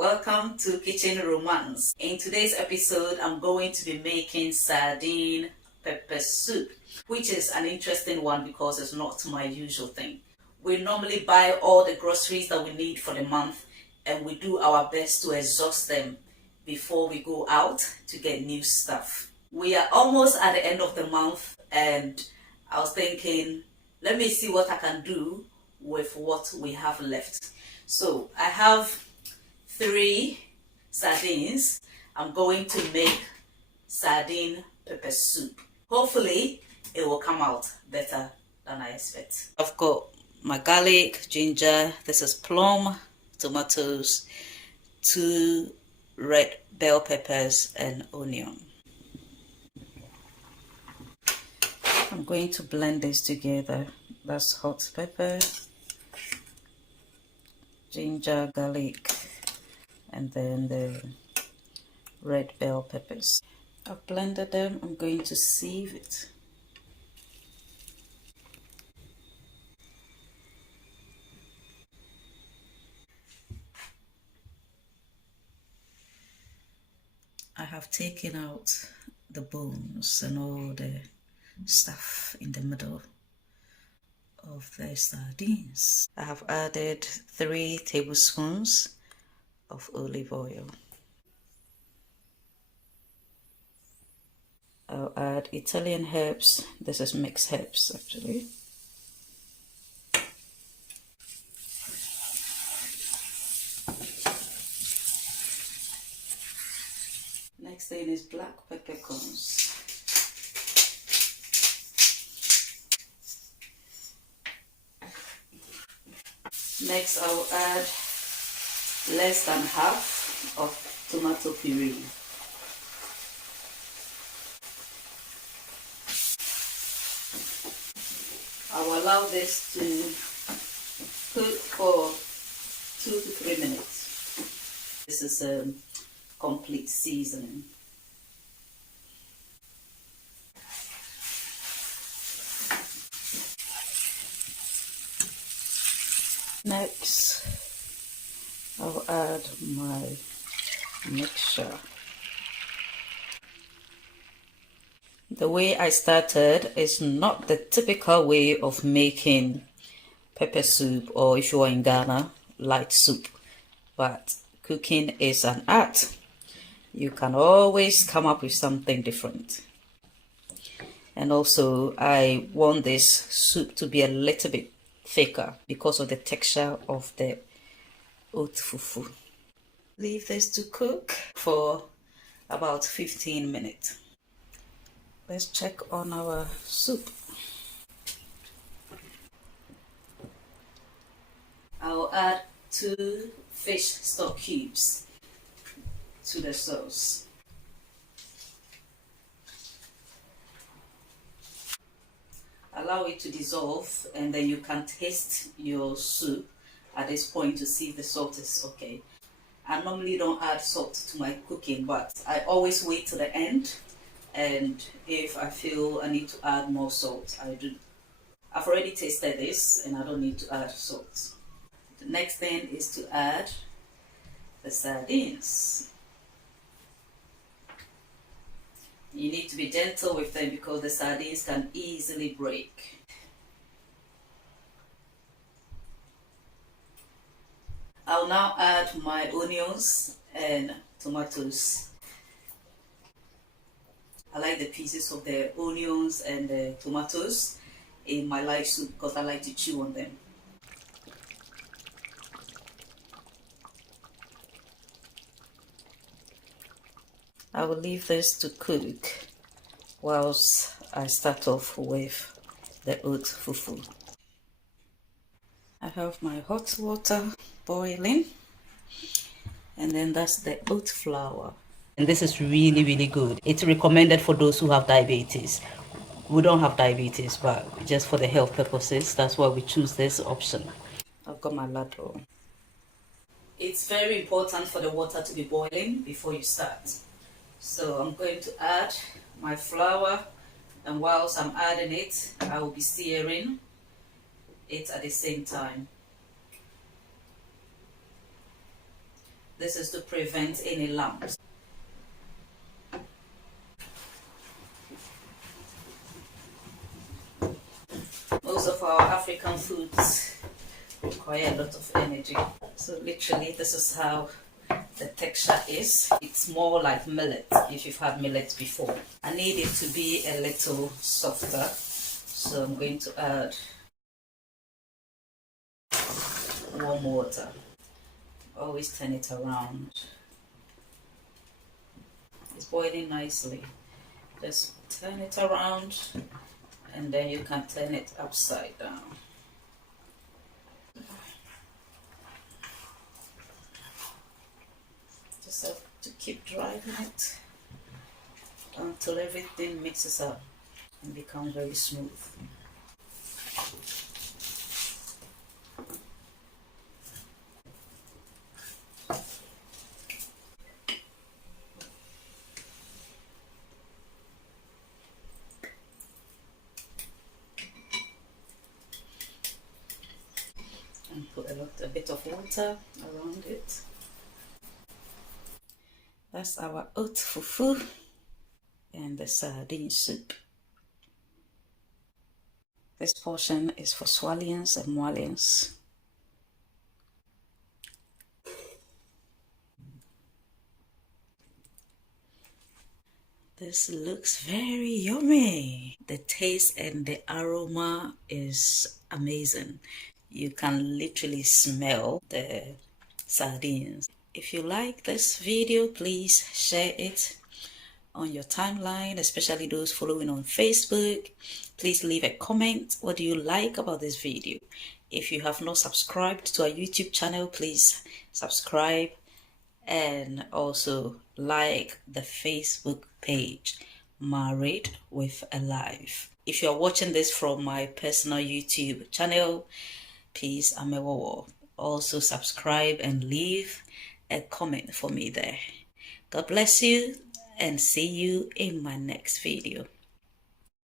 Welcome to Kitchen Romance. In today's episode, I'm going to be making sardine pepper soup, which is an interesting one because it's not my usual thing. We normally buy all the groceries that we need for the month and we do our best to exhaust them before we go out to get new stuff. We are almost at the end of the month and I was thinking, let me see what I can do with what we have left. So I have 3 sardines. I'm going to make sardine pepper soup. Hopefully it will come out better than I expect. I've got my garlic, ginger, this is plum, tomatoes, 2 red bell peppers and onion. I'm going to blend this together. That's hot pepper, ginger, garlic, and then the red bell peppers. I've blended them. I'm going to sieve it. I have taken out the bones and all the stuff in the middle of the sardines. I have added 3 tablespoons of olive oil. I'll add Italian herbs. This is mixed herbs actually. Next thing is black peppercorns. Next I'll add less than half of tomato puree. I'll allow this to cook for 2 to 3 minutes. This is a complete seasoning. Next, I'll add my mixture. The way I started is not the typical way of making pepper soup, or if you are in Ghana, light soup, but cooking is an art. You can always come up with something different. And also I want this soup to be a little bit thicker because of the texture of the oat fufu. Leave this to cook for about 15 minutes. Let's check on our soup. I'll add 2 fish stock cubes to the sauce. Allow it to dissolve and then you can taste your soup at this point to see if the salt is okay. I normally don't add salt to my cooking, but I always wait till the end, and if I feel I need to add more salt, I do. I've already tasted this and I don't need to add salt. The next thing is to add the sardines. You need to be gentle with them because the sardines can easily break. I'll now add my onions and tomatoes. I like the pieces of the onions and the tomatoes in my light soup because I like to chew on them. I will leave this to cook whilst I start off with the oat fufu. I have my hot water boiling, and then that's the oat flour. And this is really good. It's recommended for those who have diabetes. We don't have diabetes, but just for the health purposes, that's why we choose this option. I've got my ladle. It's very important for the water to be boiling before you start. So I'm going to add my flour, and whilst I'm adding it, I will be stirring it at the same time. This is to prevent any lumps. Most of our African foods require a lot of energy. So literally this is how the texture is. It's more like millet if you've had millet before. I need it to be a little softer, so I'm going to add warm water. Always turn it around. It's boiling nicely. Just turn it around and then you can turn it upside down. Just have to keep driving it until everything mixes up and becomes very smooth. And put a bit of water around it. That's our oat fufu and the sardine soup. This portion is for swallions and mullions. This looks very yummy. The taste and the aroma is amazing. You can literally smell the sardines. If you like this video, please share it on your timeline, especially those following on Facebook. Please leave a comment. What do you like about this video? If you have not subscribed to our YouTube channel, please subscribe and also like the Facebook page Married with a Life. If you're watching this from my personal YouTube channel, please Amewowor. Also subscribe and leave a comment for me there. God bless you and see you in my next video.